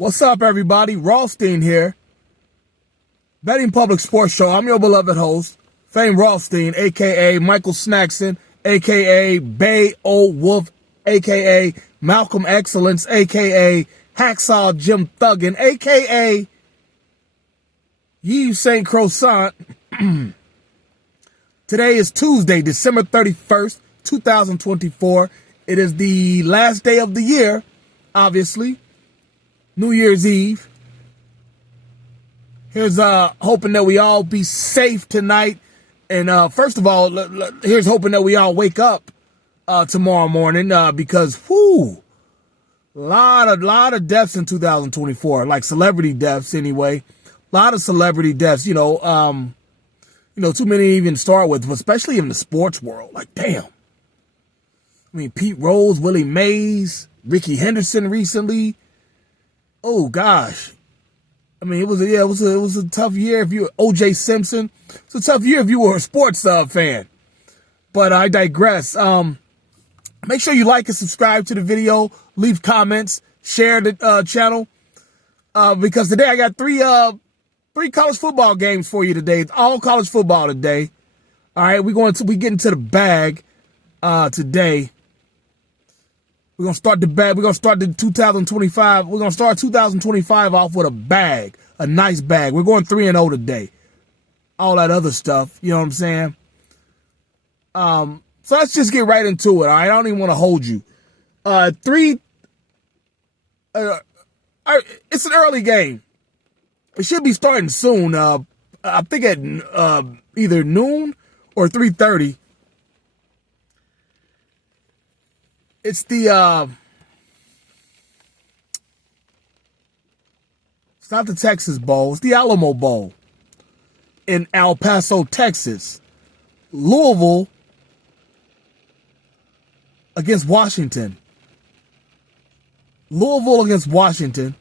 What's up, everybody? Rothstein here. Betting Public Sports Show. I'm your beloved host, Fame Rothstein, a.k.a. Michael Snackson, a.k.a. Bay O Wolf, a.k.a. Malcolm Excellence, a.k.a. Hacksaw Jim Thuggin, a.k.a. Yves St. Croissant. Today is Tuesday, December 31st, 2024. It is the last day of the year, obviously. New Year's Eve. Here's hoping that we all be safe tonight. And first of all, here's hoping that we all wake up tomorrow morning because, whoo, lot of deaths in 2024, like celebrity deaths anyway. A lot of celebrity deaths, too many to even start with, especially in the sports world. Like, damn. I mean, Pete Rose, Willie Mays, Ricky Henderson recently. Oh gosh, I mean, it was a tough year if you O.J. Simpson. It's a tough year if you were a sports fan. But I digress. Make sure you like and subscribe to the video, leave comments, share the channel, because today I got three college football games for you today. It's all college football today. All right, we get into the bag today. We're going to start the bag. We're going to start the 2025. We're going to start 2025 off with a bag, a nice bag. We're going 3-0 today. All that other stuff, you know what I'm saying? So let's just get right into it, all right? I don't even want to hold you. It's an early game. It should be starting soon. I think at either noon or 3:30. It's it's not the Texas Bowl. It's the Alamo Bowl in El Paso, Texas. Louisville against Washington. Louisville against Washington.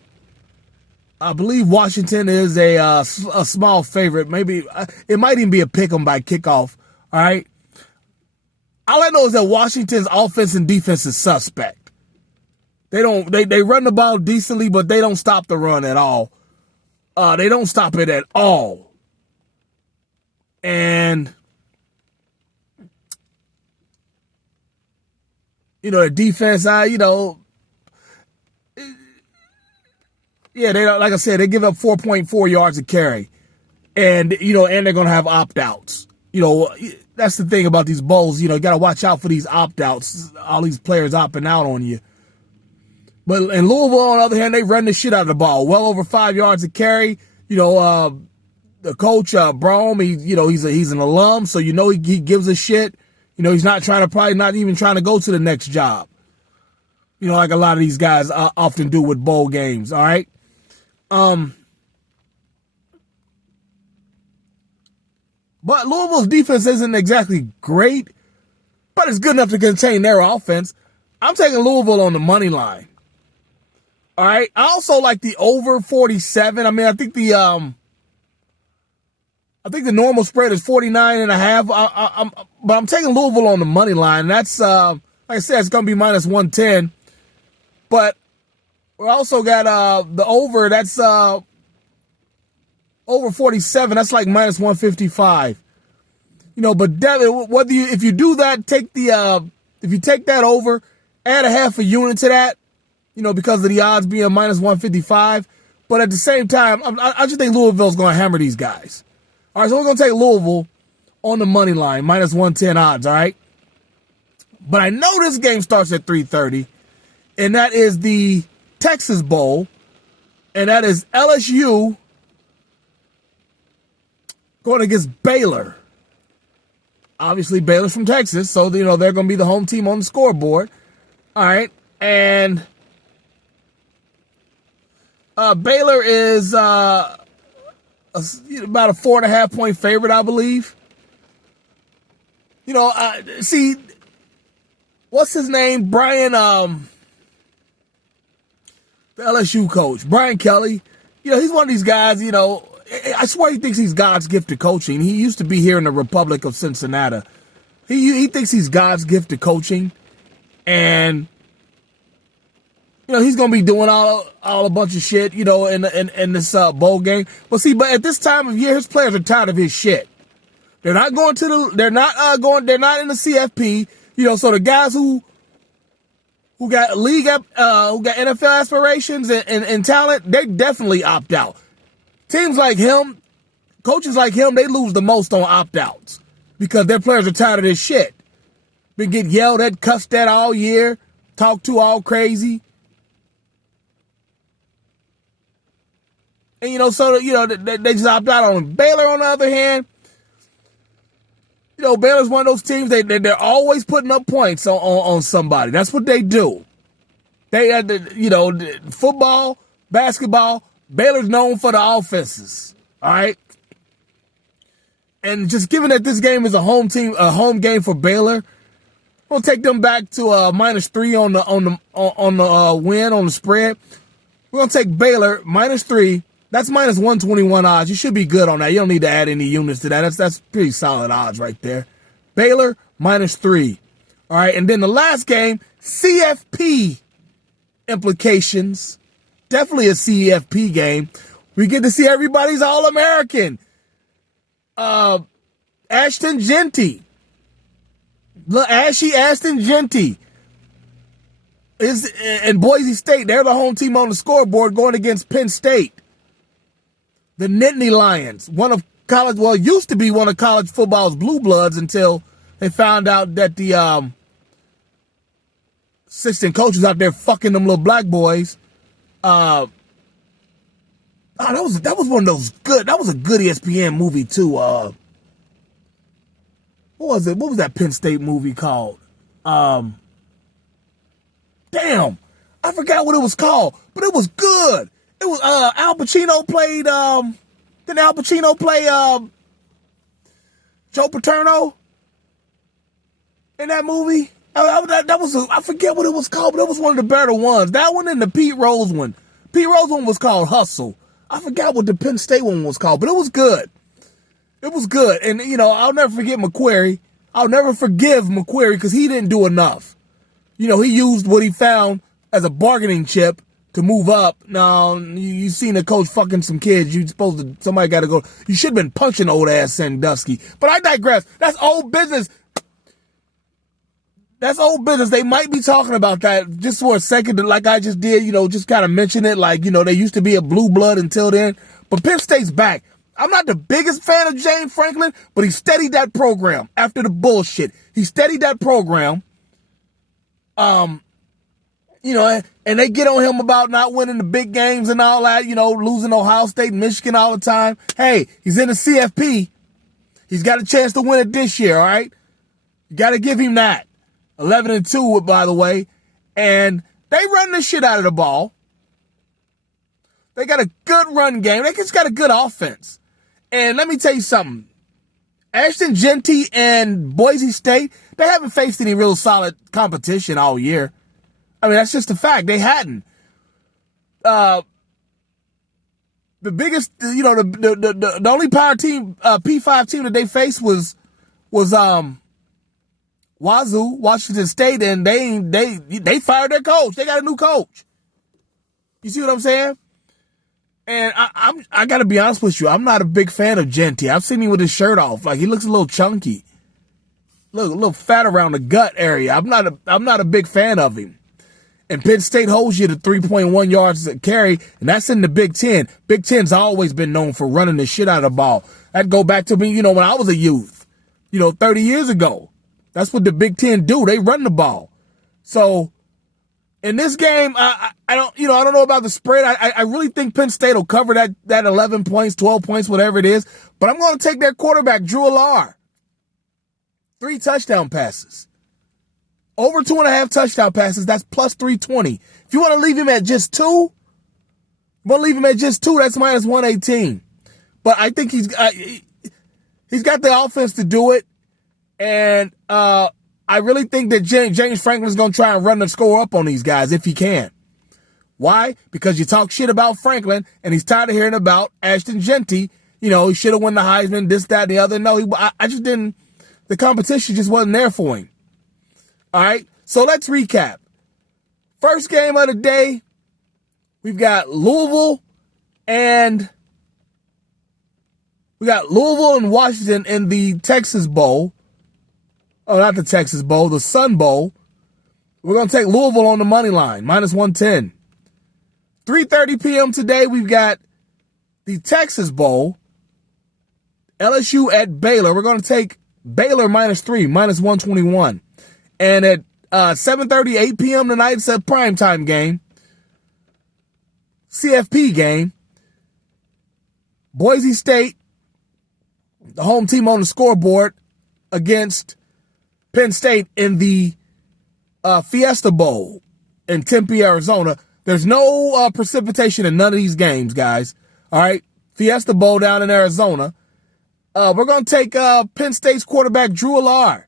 I believe Washington is a small favorite. Maybe it might even be a pick 'em by kickoff. All right. All I know is that Washington's offense and defense is suspect. They run the ball decently, but they don't stop the run at all. They don't stop it at all. And the defense, they don't, like I said, they give up 4.4 yards a carry. And they're going to have opt-outs. That's the thing about these bowls. You got to watch out for these opt-outs. All these players opting out on you. But in Louisville, on the other hand, they run the shit out of the ball. Well over 5 yards a carry. The coach, Brom, he's an alum, so he gives a shit. He's not probably not even trying to go to the next job. Like a lot of these guys often do with bowl games, all right? But Louisville's defense isn't exactly great, but it's good enough to contain their offense. I'm taking Louisville on the money line. All right. I also like the over 47. I mean, I think the normal spread is 49.5. But I'm taking Louisville on the money line. That's like I said, it's gonna be minus 110. But we also got the over. That's over 47, that's like minus 155. But if you do that, if you take that over, add a half a unit to that, because of the odds being minus 155. But at the same time, I just think Louisville's going to hammer these guys. All right, so we're going to take Louisville on the money line, minus 110 odds, all right? But I know this game starts at 3:30, and that is the Texas Bowl, and that is LSU going against Baylor. Obviously, Baylor's from Texas, so they're going to be the home team on the scoreboard. All right, and Baylor is about a 4.5-point favorite, I believe. See, what's his name? Brian, the LSU coach, Brian Kelly. He's one of these guys. I swear he thinks he's God's gift to coaching. He used to be here in the Republic of Cincinnati. He thinks he's God's gift to coaching. And he's gonna be doing all a bunch of shit, in this bowl game. But at this time of year, his players are tired of his shit. They're not going they're not in the CFP, so the guys who got who got NFL aspirations and talent, they definitely opt out. Teams like him, coaches like him, they lose the most on opt-outs because their players are tired of this shit. Been getting yelled at, cussed at all year, talked to all crazy. And, they just opt out on him. Baylor, on the other hand, Baylor's one of those teams, they're always putting up points on somebody. That's what they do. They had football, basketball, Baylor's known for the offenses. All right. And just given that this game is a home game for Baylor, we'll take them back to -3 on the win on the spread. We're gonna take Baylor -3. That's -121 odds. You should be good on that. You don't need to add any units to that. That's pretty solid odds right there. Baylor -3. All right, and then the last game, CFP implications. Definitely a CFP game. We get to see everybody's All-American. Ashton Jeanty. Ashton Jeanty is in Boise State. They're the home team on the scoreboard going against Penn State. The Nittany Lions, used to be one of college football's blue bloods until they found out that the assistant coaches out there fucking them little black boys. That was one of those good. That was a good ESPN movie too. What was it? What was that Penn State movie called? Damn, I forgot what it was called, but it was good. It was Al Pacino played. Didn't Al Pacino play Joe Paterno in that movie? I forget what it was called, but it was one of the better ones. That one and the Pete Rose one. Pete Rose one was called Hustle. I forgot what the Penn State one was called, but it was good. It was good. And, I'll never forget McQuarrie. I'll never forgive McQuarrie because he didn't do enough. He used what he found as a bargaining chip to move up. Now, you seen a coach fucking some kids. Somebody got to go. You should have been punching old ass Sandusky. But I digress. That's old business. That's old business. They might be talking about that just for a second, like I just did, just kind of mention it. Like, they used to be a blue blood until then. But Penn State's back. I'm not the biggest fan of James Franklin, but he steadied that program after the bullshit. He steadied that program. And they get on him about not winning the big games and all that, losing Ohio State and Michigan all the time. Hey, he's in the CFP. He's got a chance to win it this year, all right? You got to give him that. 11-2, by the way. And they run the shit out of the ball. They got a good run game. They just got a good offense. And let me tell you something. Ashton Jeanty and Boise State, they haven't faced any real solid competition all year. I mean, that's just a fact. They hadn't. The biggest, the only power team, P5 team that they faced was Wazoo, Washington State, and they fired their coach. They got a new coach. You see what I'm saying? And I got to be honest with you. I'm not a big fan of Jeanty. I've seen him with his shirt off. Like, he looks a little chunky. Look, a little fat around the gut area. I'm not a big fan of him. And Penn State holds you to 3.1 yards a carry, and that's in the Big Ten. Big Ten's always been known for running the shit out of the ball. That'd go back to me, when I was a youth, 30 years ago. That's what the Big Ten do. They run the ball. So in this game, I don't know about the spread. I really think Penn State will cover that 11 points, 12 points, whatever it is. But I'm going to take their quarterback, Drew Allar. 3 touchdown passes. Over 2.5 touchdown passes, that's plus 320. If you want to leave him at just 2, that's minus 118. But I think he's got the offense to do it. And I really think that James Franklin's going to try and run the score up on these guys if he can. Why? Because you talk shit about Franklin, and he's tired of hearing about Ashton Jeanty. He should have won the Heisman, this, that, and the other. No, I just didn't. The competition just wasn't there for him. All right? So let's recap. First game of the day, we've got Louisville and Washington in the Texas Bowl. Oh, not the Texas Bowl, the Sun Bowl. We're going to take Louisville on the money line, minus 110. 3:30 p.m. today, we've got the Texas Bowl. LSU at Baylor. We're going to take Baylor -3, minus 121. And at 7:30, 8 p.m. tonight, it's a primetime game. CFP game. Boise State, the home team on the scoreboard, against Penn State in the Fiesta Bowl in Tempe, Arizona. There's no precipitation in none of these games, guys. All right? Fiesta Bowl down in Arizona. We're going to take Penn State's quarterback, Drew Allar,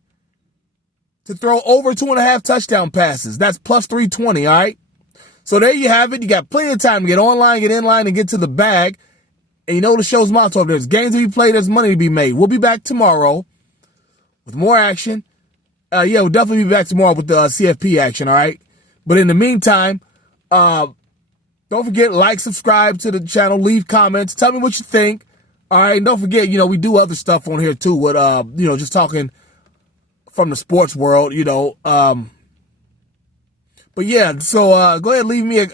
to throw over 2.5 touchdown passes. That's plus 320, all right? So there you have it. You got plenty of time to get online, get in line, and get to the bag. And you know the show's motto. If there's games to be played, there's money to be made. We'll be back tomorrow with more action. We'll definitely be back tomorrow with the CFP action, all right? But in the meantime, don't forget, like, subscribe to the channel, leave comments, tell me what you think. All right, and don't forget, we do other stuff on here too with, just talking from the sports world, But yeah, so go ahead, leave me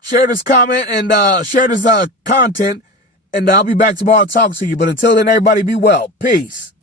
share this comment and share this content, and I'll be back tomorrow to talk to you. But until then, everybody be well. Peace.